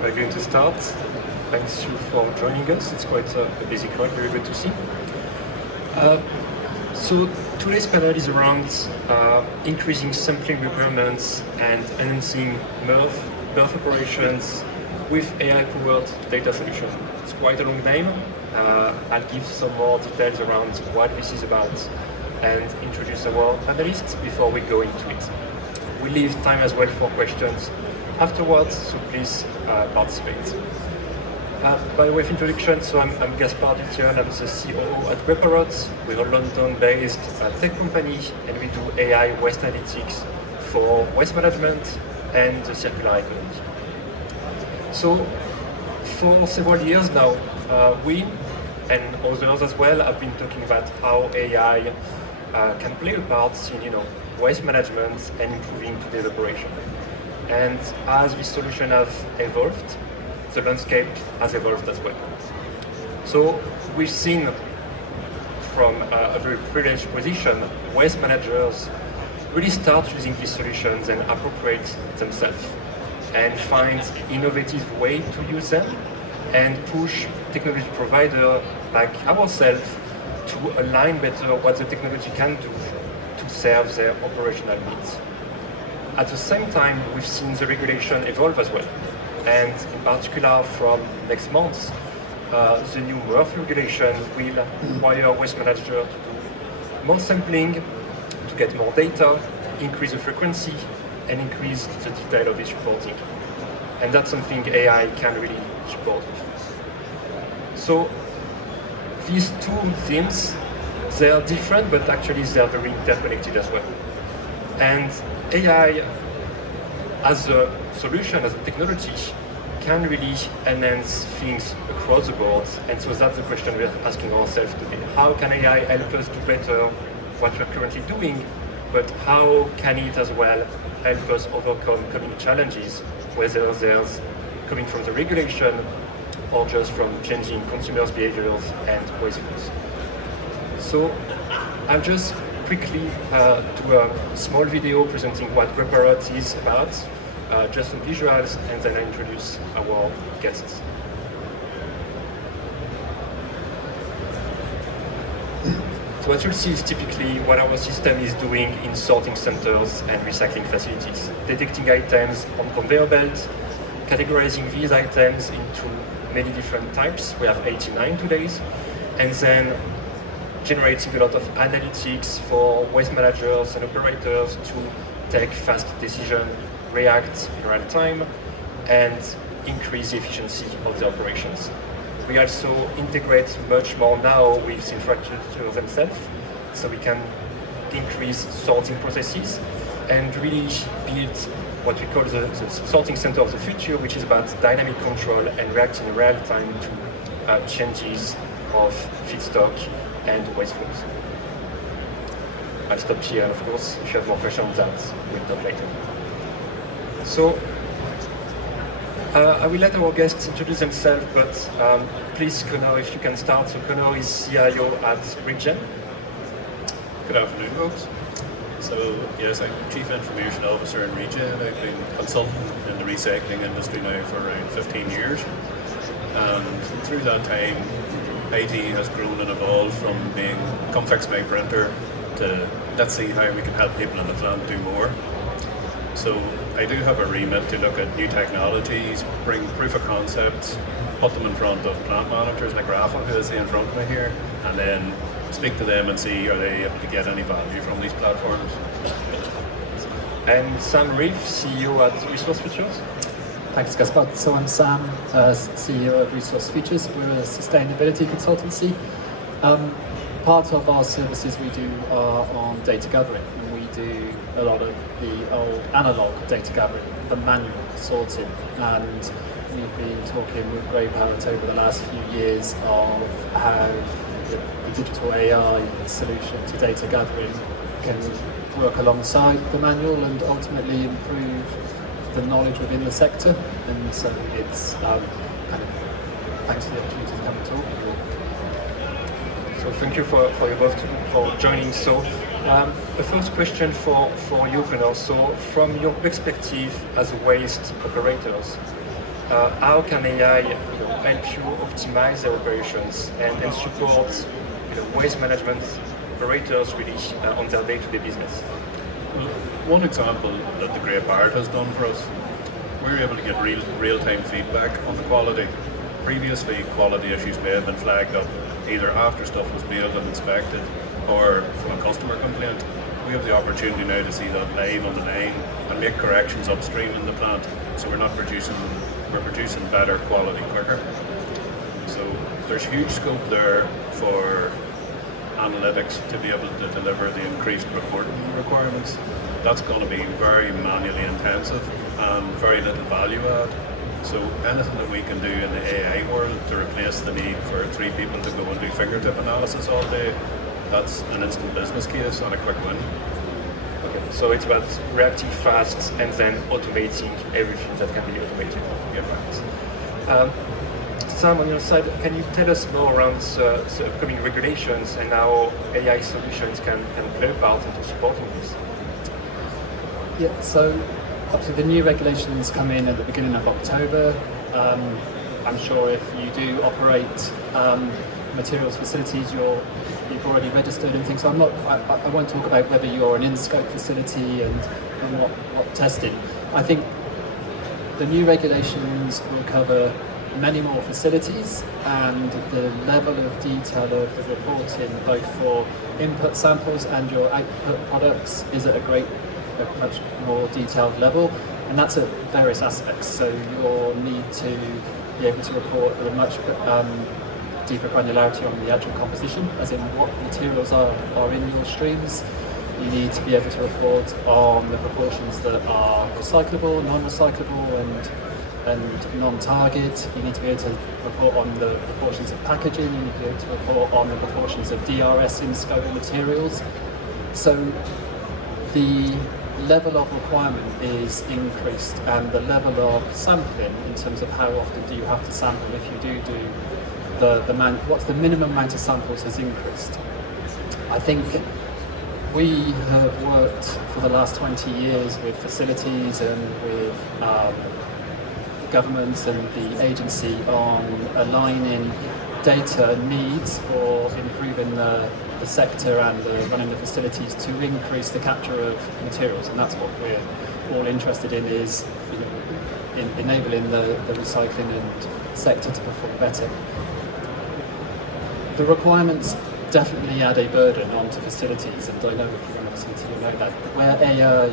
We're going to start. Thanks you for joining us. It's quite a busy crowd, very good to see. So today's panel is around increasing sampling requirements and enhancing birth operations with AI-powered data solution. It's quite a long name. I'll give some more details around what this is about and introduce our panelists before we go into it. We leave time as well for questions afterwards, so please participate. By way of introduction, so I'm Gaspard Dutian, I'm the COO at Greyparrot. We're a London-based tech company, and we do AI waste analytics for waste management and the circular economy. So for several years now, we and others as well have been talking about how AI can play a part in waste management and improving today's operation. And as this solution has evolved, the landscape has evolved as well. So we've seen from a very privileged position, waste managers really start using these solutions and appropriate themselves and find innovative way to use them and push technology provider like ourselves to align better what the technology can do to serve their operational needs. At the same time, we've seen the regulation evolve as well. And in particular, from next month, the new MRF regulation will require waste managers to do more sampling, to get more data, increase the frequency, and increase the detail of its reporting. And that's something AI can really support. So these two themes, they are different, but actually they are very interconnected as well. And AI as a solution, as a technology, can really enhance things across the board. And so that's the question we're asking ourselves today. How can AI help us do better what we're currently doing, but how can it as well help us overcome coming challenges, whether there's coming from the regulation or just from changing consumers' behaviors and waste flows. So I'll just quickly do a small video presenting what Greyparrot is about, just some visuals, and then I introduce our guests. So what you'll see is typically what our system is doing in sorting centers and recycling facilities, detecting items on conveyor belts, categorizing these items into many different types. We have 89 today, and then generating a lot of analytics for waste managers and operators to take fast decisions, react in real time, and increase the efficiency of the operations. We also integrate much more now with the infrastructure themselves, so we can increase sorting processes and really build what we call the sorting center of the future, which is about dynamic control and reacting in real time to changes of feedstock and waste flows. I'll stop here, and of course, if you have more questions on that, we'll talk later. So, I will let our guests introduce themselves, but please, Connor, if you can start. So Connor is CIO at RWM. Good afternoon, folks. So, yes, I'm Chief Information Officer in RWM. I've been consulting in the recycling industry now for around 15 years. And through that time, IT has grown and evolved from being come fix my printer to let's see how we can help people in the plant do more. So I do have a remit to look at new technologies, bring proof of concepts, put them in front of plant managers like Rafa, who I see in front of me here, and then speak to them and see are they able to get any value from these platforms. And Sam Reeve, CEO at Resource Features. Thanks, Gaspard. So I'm Sam, CEO of Resource Features. We're a sustainability consultancy. Part of our services we do are on data gathering. And we do a lot of the old analog data gathering, the manual sorting. And we've been talking with Greyparrot over the last few years of how the digital AI solution to data gathering can work alongside the manual and ultimately improve the knowledge within the sector. And so it's kind of thanks for the opportunity to come and talk. So thank you for you both for joining. So the first question for you, Connor. So from your perspective as waste operators, how can AI help you optimize their operations and support waste management operators really on their day-to-day business? Well, one example that the Greyparrot has done for us, we're able to get real-time feedback on the quality. Previously, quality issues may have been flagged up either after stuff was mailed and inspected or from a customer complaint. We have the opportunity now to see that live on the line and make corrections upstream in the plant, so we're producing better quality quicker. So there's huge scope there for analytics to be able to deliver the increased reporting requirements. That's going to be very manually intensive and very little value add. So anything that we can do in the AI world to replace the need for 3 people to go and do fingertip analysis all day, that's an instant business case and a quick win. Okay, so it's about reacting fast and then automating everything that can be automated. Yeah. Right. Sam, on your side, can you tell us more around the upcoming regulations and how AI solutions can play a part into supporting this? Yeah, so obviously the new regulations come in at the beginning of October. I'm sure if you do operate materials facilities, you've already registered and things. So I won't talk about whether you're an in-scope facility and what testing. I think the new regulations will cover many more facilities, and the level of detail of the reporting, both for input samples and your output products, is at a much more detailed level, and that's at various aspects. So you'll need to be able to report at a much deeper granularity on the actual composition, as in what materials are in your streams. You need to be able to report on the proportions that are recyclable, non-recyclable, and non-target. You need to be able to report on the proportions of packaging. You need to be able to report on the proportions of DRS in scope materials. So the level of requirement is increased, and the level of sampling in terms of how often do you have to sample if you do what's the minimum amount of samples has increased. I think we have worked for the last 20 years with facilities and with governments and the agency on aligning data needs for improving the sector and running the facilities to increase the capture of materials, and that's what we're all interested in, is enabling the recycling and sector to perform better. The requirements definitely add a burden onto facilities, and I know if you run a facility you know that. Where AI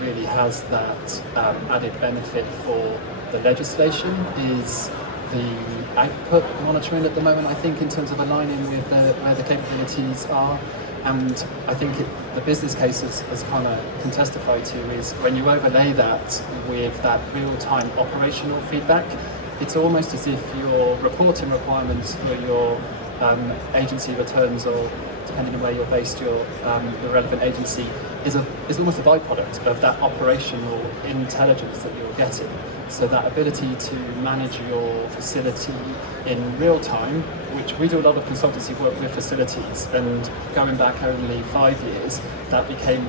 really has that added benefit for the legislation is the output monitoring at the moment, I think, in terms of aligning with where the capabilities are. And I think the business case, as Connor can testify to, is when you overlay that with that real-time operational feedback, it's almost as if your reporting requirements for your agency returns, or depending on where you're based, the relevant agency, is almost a byproduct of that operational intelligence that you're getting. So that ability to manage your facility in real time, which we do a lot of consultancy work with facilities, and going back only 5 years, that became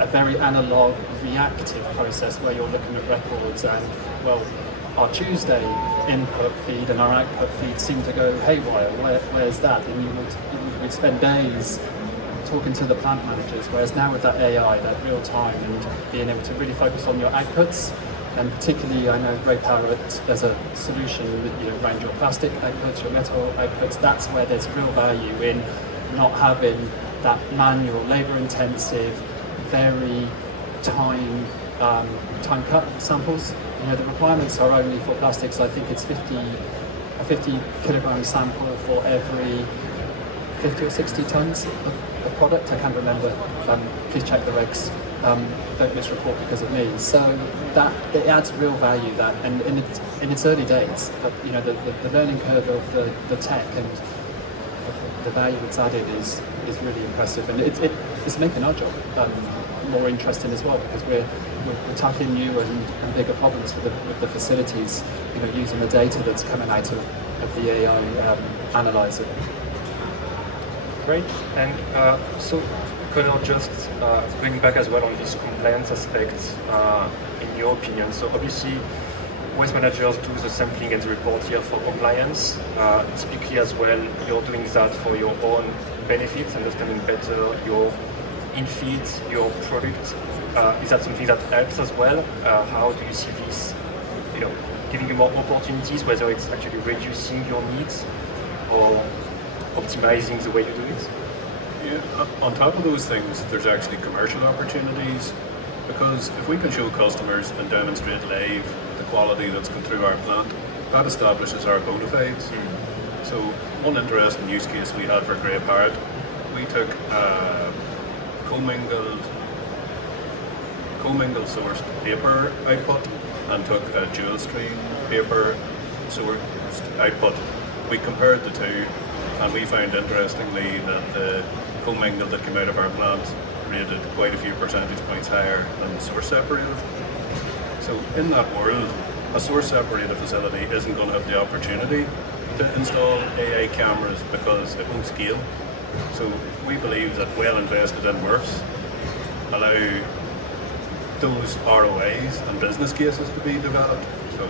a very analog, reactive process where you're looking at records and, well, our Tuesday input feed and our output feed seem to go haywire. Where's that? And you would spend days talking to the plant managers, whereas now with that AI, that real time, and being able to really focus on your outputs, and particularly I know Greyparrot as a solution that around your plastic outputs, your metal outputs, that's where there's real value in not having that manual, labour intensive, very time cut samples. The requirements are only for plastics. I think it's a 50 kilogram sample for every 50 or 60 tons of product. I can't remember. Please check the regs. Don't misreport because of me. So that it adds real value. That, and in its early days, but the learning curve of the tech and the value it's added is really impressive, and it's making our job more interesting as well, because we're tackling new and bigger problems with the facilities, using the data that's coming out of the AI analyzer. Great. And so, Connor, just going back as well on this compliance aspect, in your opinion, so obviously waste managers do the sampling and the report here for compliance. Typically as well, you're doing that for your own benefits, understanding better your in-feed, your product. Is that something that helps as well? How do you see this, giving you more opportunities, whether it's actually reducing your needs or optimizing the way you do it? Yeah, on top of those things, there's actually commercial opportunities, because if we can show customers and demonstrate live the quality that's come through our plant, that establishes our bona fides. So one interesting use case we had for Greyparrot, we took commingled sourced paper output and took a dual stream paper sourced output. We compared the two, and we found interestingly that the commingled that came out of our plant rated quite a few percentage points higher than the source separated. So in that world, a source separated facility isn't going to have the opportunity to install AI cameras because it won't scale. So we believe that well invested in MRFs allow those ROIs and business cases to be developed. So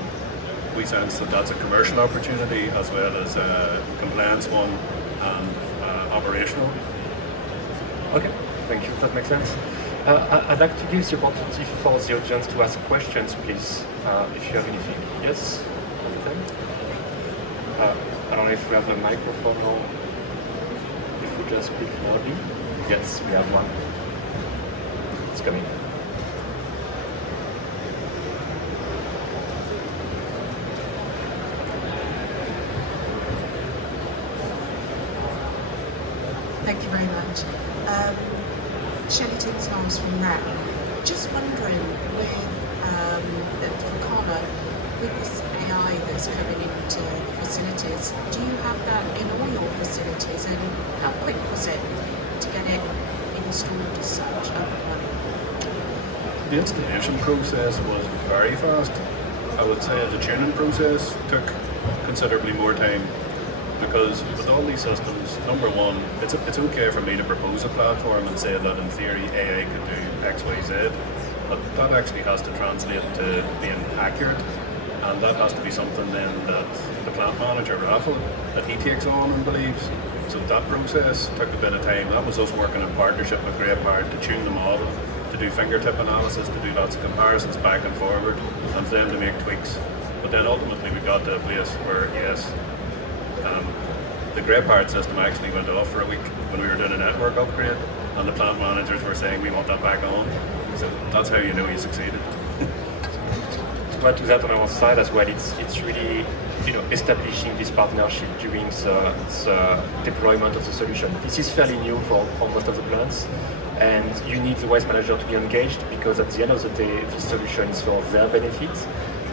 we sense that that's a commercial opportunity as well as a compliance one and operational. Okay, thank you. That makes sense. I'd like to give the opportunity for the audience to ask questions, please, if you have anything. Yes? Anything? I don't know if we have a microphone or if we just speak loudly. Yes, we have one. It's coming. Thank you very much. Shelley Tinsmiles from RWM. Just wondering, for Carlo, with this AI that's coming into facilities, do you have that in all your facilities, and how quick was it to get it installed as such up and running? The installation process was very fast. I would say the tuning process took considerably more time, because with all these systems, number one, it's okay for me to propose a platform and say that in theory AI could do X, Y, Z, but that actually has to translate to being accurate, and that has to be something then that the plant manager, Rafa, that he takes on and believes. So that process took a bit of time. That was us working in partnership with Greyparrot to tune the model, to do fingertip analysis, to do lots of comparisons back and forward, and for them to make tweaks. But then ultimately we got to a place where, yes, the Greyparrot system actually went off for a week when we were doing a network upgrade, and the plant managers were saying we want that back on. So that's how you know you succeeded. To add to that on our side as well, it's really establishing this partnership during the deployment of the solution. This is fairly new for most of the plants, and you need the waste manager to be engaged, because at the end of the day, this solution is for their benefit,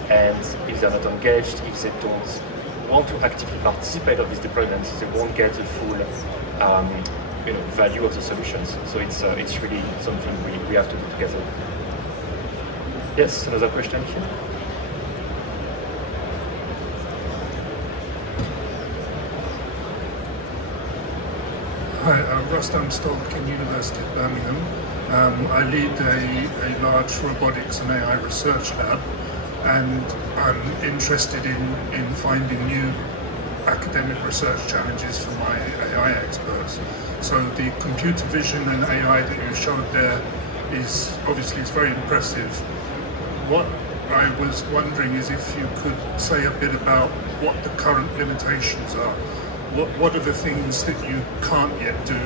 and if they're not engaged, if they don't want to actively participate of these deployments, they won't get the full value of the solutions. So it's really something we have to do together. Yes, another question here. Hi, Rustam Stolk in University of Birmingham. I lead a large robotics and AI research lab, and I'm interested in finding new academic research challenges for my AI experts. So the computer vision and AI that you showed there is very impressive. What I was wondering is if you could say a bit about what the current limitations are. What are the things that you can't yet do,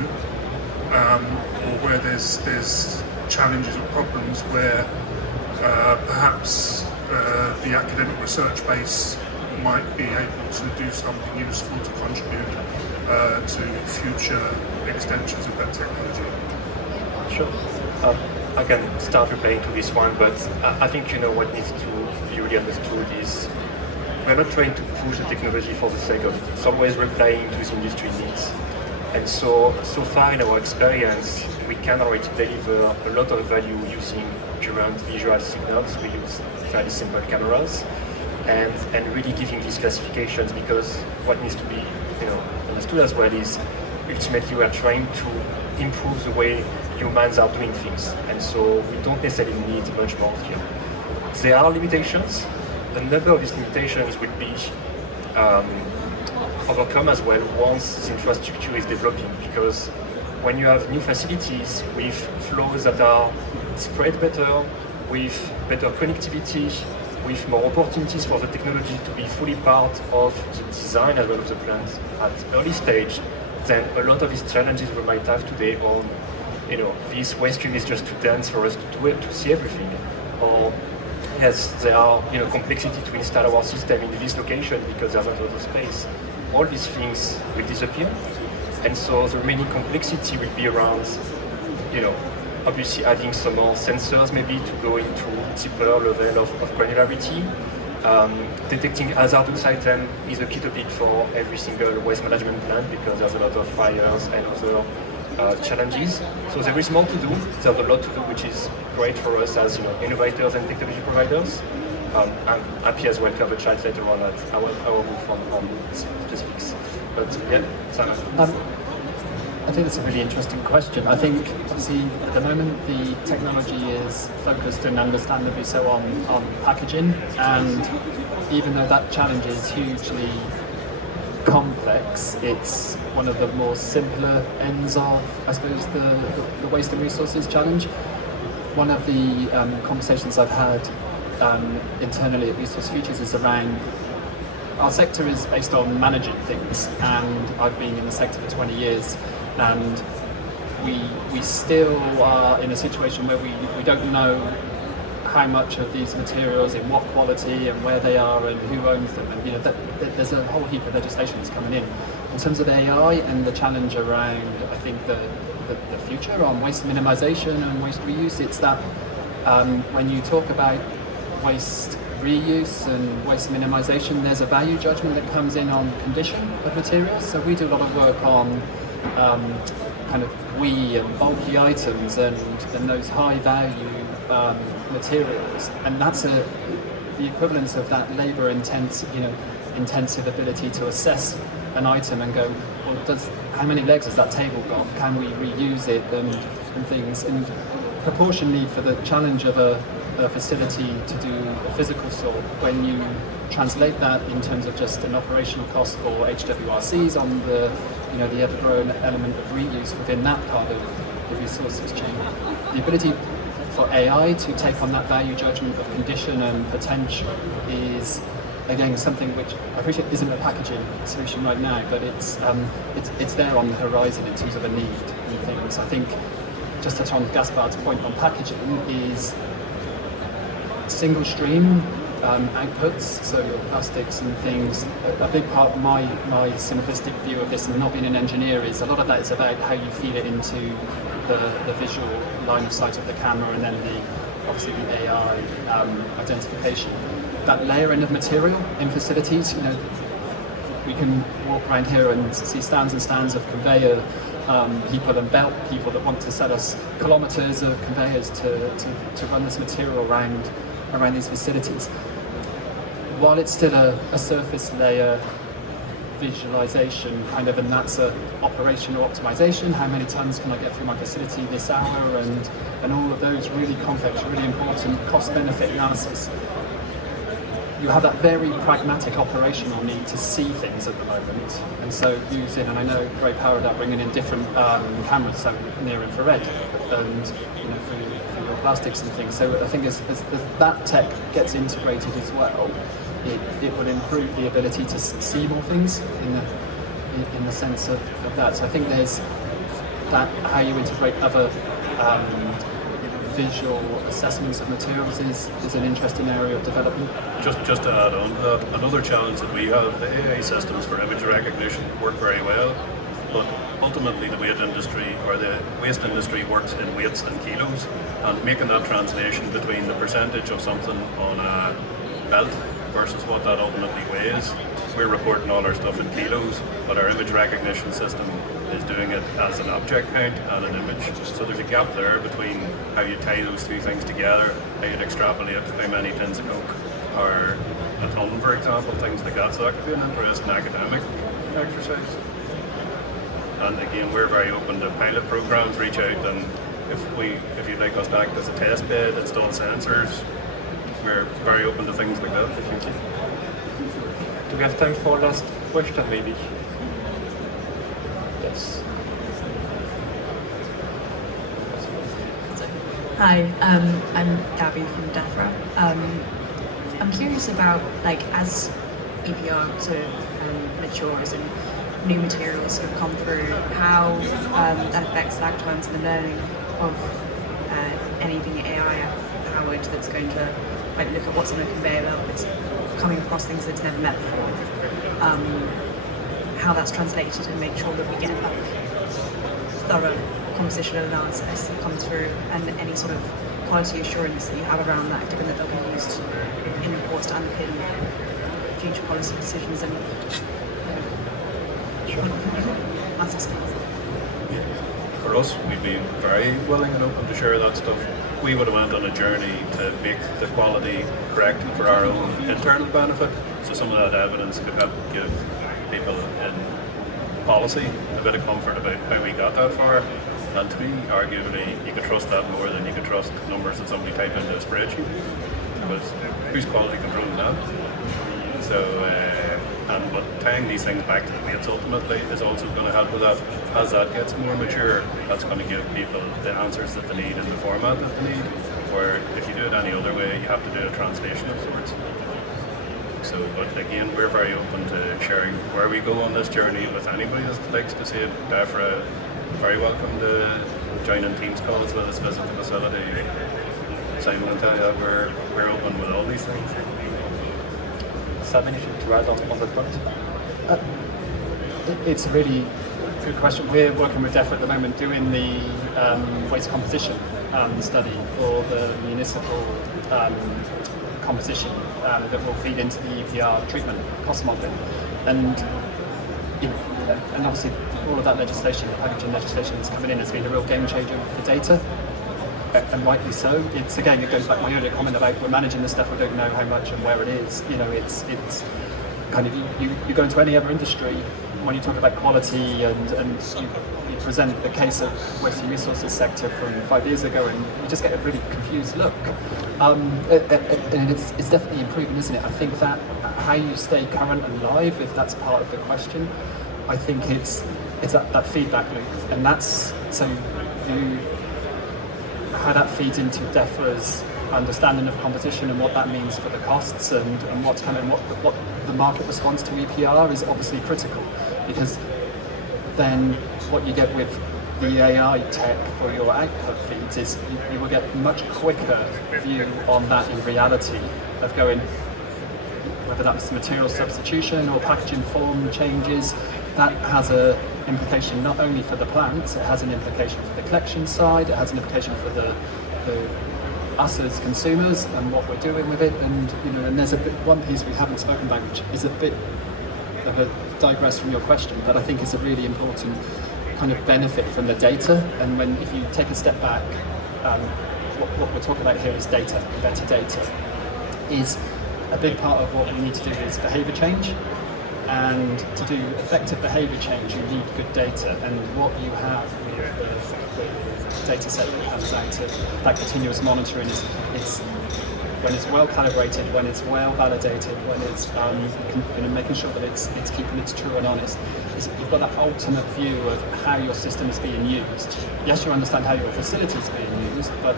or where there's challenges or problems where perhaps the academic research base might be able to do something useful to contribute to future extensions of that technology? Sure. I can start replying to this one, but I think what needs to be really understood is we're not trying to push the technology for the sake of it. It's always replying to the industry needs. And so far in our experience, we can already deliver a lot of value using current visual signals. We use fairly simple cameras and really giving these classifications, because what needs to be understood as well is ultimately we are trying to improve the way humans are doing things. And so we don't necessarily need much more here. There are limitations, a number of these limitations will be overcome as well once this infrastructure is developing, because when you have new facilities with flows that are spread better, with better connectivity, with more opportunities for the technology to be fully part of the design as well of the plant at early stage, then a lot of these challenges we might have today on, this waste stream is just too dense for us to see everything. Or yes, there are complexity to install our system in this location because there's not a lot of space. All these things will disappear, and so the remaining complexity will be around, obviously adding some more sensors maybe to go into deeper level of granularity. Detecting hazardous item is a key topic for every single waste management plant because there's a lot of fires and other challenges. So there is more to do. There's a lot to do, which is great for us as innovators and technology providers. I'm happy as well to have a chat later on at our move on specifics. But yeah, Simon. I think that's a really interesting question. I think, obviously, at the moment, the technology is focused and understandably so on packaging, and even though that challenge is hugely complex, it's one of the more simpler ends of, I suppose, the waste and resources challenge. One of the conversations I've had internally at Resource Futures is around our sector is based on managing things, and I've been in the sector for 20 years, and we still are in a situation where we don't know how much of these materials, in what quality, and where they are, and who owns them, and there's a whole heap of legislation that's coming in. In terms of AI and the challenge around, I think the future on waste minimisation and waste reuse, it's that when you talk about waste reuse and waste minimisation, there's a value judgment that comes in on condition of materials. So we do a lot of work on kind of and bulky items and those high value materials, and that's the equivalence of that labour intensive ability to assess an item and go, well, how many legs has that table got? Can we reuse it and things? And proportionally, for the challenge of a facility to do a physical sort, when you translate that in terms of just an operational cost for HWRCs on the ever-growing element of reuse within that part of the resources chain, the ability for AI to take on that value judgment of condition and potential is, again, something which I appreciate isn't a packaging solution right now, but it's there on the horizon in terms of a need and things. I think, just to touch on Gaspard's point on packaging, is single stream outputs, so your plastics and things. A big part of my simplistic view of this, and not being an engineer, is a lot of that is about how you feed it into the visual line of sight of the camera, and then obviously the AI identification. That layering of material in facilities, we can walk around here and see stands and stands of conveyor people and belt people that want to set us kilometres of conveyors to run this material around these facilities. While it's still a surface layer visualization kind of, and that's a operational optimization, how many tons can I get through my facility this hour, and all of those really complex, really important cost benefit analysis. You have that very pragmatic operational need to see things at the moment, and so using, and I know Greyparrot are bringing in different cameras, so near infrared, and for your plastics and things. So I think as that tech gets integrated as well, it will improve the ability to see more things in the sense of that. So I think there's that, how you integrate other visual assessments of materials is an interesting area of development. Just to add on to that, another challenge that we have, the AI systems for image recognition work very well, but ultimately the waste industry works in weights and kilos, and making that translation between the percentage of something on a belt versus what that ultimately weighs. We're reporting all our stuff in kilos, but our image recognition system is doing it as an object count and an image. So there's a gap there between how you tie those two things together, how you'd extrapolate how many tins of Coke or a ton, for example, things like that. So that could be an interesting academic exercise. And again, we're very open to pilot programs. Reach out, and if you'd like us to act as a test bed, install sensors, we're very open to things like that. Definitely. Do we have time for last question, maybe? Yes. Hi, I'm Gabby from DEFRA. I'm curious about, like, as EPR sort of matures and new materials sort of come through, how that affects lag times and the learning of anything AI-powered that's going to, like, look at what's on a conveyor belt that's coming across things that it's never met before. How that's translated and make sure that we get, like, thorough compositional analysis that comes through, and any sort of quality assurance that you have around that, given that they'll be used in reports to underpin future policy decisions and massive scale. For us, we'd be very willing and open to share that stuff. We would have went on a journey to make the quality correct for our own internal benefit, so some of that evidence could help give people in policy a bit of comfort about how we got that far. And to me, arguably, you could trust that more than you could trust numbers that somebody typed into a spreadsheet, because who's quality controlling that? So, but tying these things back to the weights ultimately is also going to help with that. As that gets more mature, that's going to give people the answers that they need in the format that they need, where if you do it any other way, you have to do a translation of sorts. So, but again, we're very open to sharing where we go on this journey with anybody that likes to see it. DEFRA, very welcome to join in Teams calls with us, visit the facility. Simon will tell you that we're open with all these things. Sam, anything to add on that point? It's a really good question. We're working with DEFRA at the moment doing the waste composition study for the municipal composition that will feed into the EPR treatment cost modelling. And and obviously all of that legislation, the packaging legislation that's coming in, has been a real game changer for data, and rightly so. It's, again, it goes back to my earlier comment about we're managing the stuff, we don't know how much and where it is. You know, it's kind of, you go into any other industry, when you talk about quality and you present the case of waste and resources sector from 5 years ago, and you just get a really confused look. And it's definitely improving, isn't it? I think that how you stay current and live, if that's part of the question, I think it's that feedback loop, and that's how that feeds into DEFRA's understanding of competition and what that means for the costs and what's kind of what the market response to EPR is obviously critical, because then what you get with the AI tech for your output feeds is you will get much quicker view on that in reality of going, whether that's material substitution or packaging form changes. That has an implication not only for the plants, it has an implication for the collection side, it has an implication for the us as consumers and what we're doing with it. And and there's one piece we haven't spoken about, which is a bit of a digress from your question, but I think it's a really important kind of benefit from the data. And if you take a step back, what we're talking about here is data, better data. Is a big part of what we need to do is behaviour change. And to do effective behaviour change, you need good data. And what you have with the data set that comes out of that continuous monitoring is when it's well calibrated, when it's well validated, when it's making sure that it's keeping it true and honest. You've got that ultimate view of how your system is being used. Yes, you understand how your facility is being used, but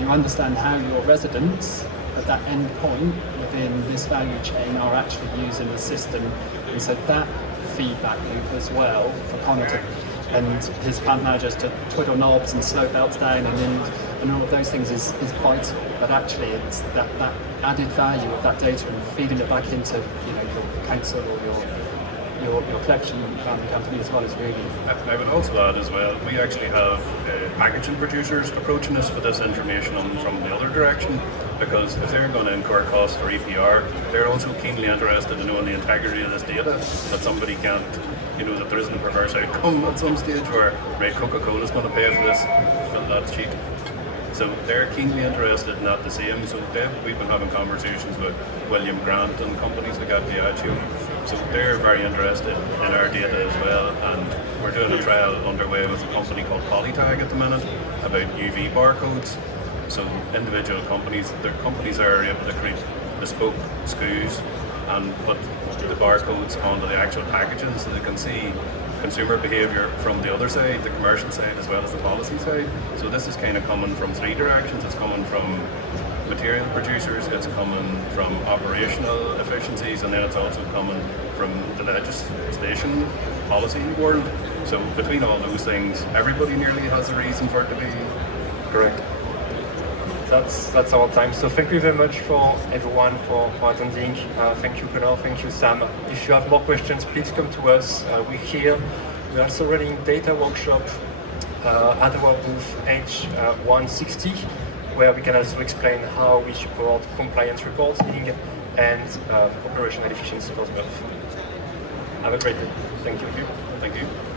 you understand how your residents at that end point within this value chain are actually using the system. And so that feedback loop as well for Connor and his plant managers to twiddle knobs and slow belts down and all of those things is vital. But actually it's that added value of that data and feeding it back into your council or your collection company as well is really... I would also add as well, we actually have packaging producers approaching us for this information from the other direction, because if they're going to incur costs for EPR, they're also keenly interested in knowing the integrity of this data, that somebody can't, that there isn't a perverse outcome at some stage where Coca-Cola is going to pay for this, for that cheap. So they're keenly interested in that the same. So we've been having conversations with William Grant and companies like Diageo. So they're very interested in our data as well, and we're doing a trial underway with a company called Polytag at the minute about UV barcodes. So individual companies, their companies are able to create bespoke SKUs and put the barcodes onto the actual packaging so they can see consumer behaviour from the other side, the commercial side as well as the policy side. So this is kind of coming from three directions. It's coming from material producers, it's coming from operational efficiencies, and then it's also coming from the legislation policy world. So between all those things, everybody nearly has a reason for it to be Correct. That's our time. So thank you very much for everyone for attending. Thank you, Connor. Thank you, Sam. If you have more questions, please come to us. We're here. We're also running data workshop at our booth H160, where we can also explain how we support compliance reporting and operational efficiency for the Gulf. Have a great day. Thank you. Thank you.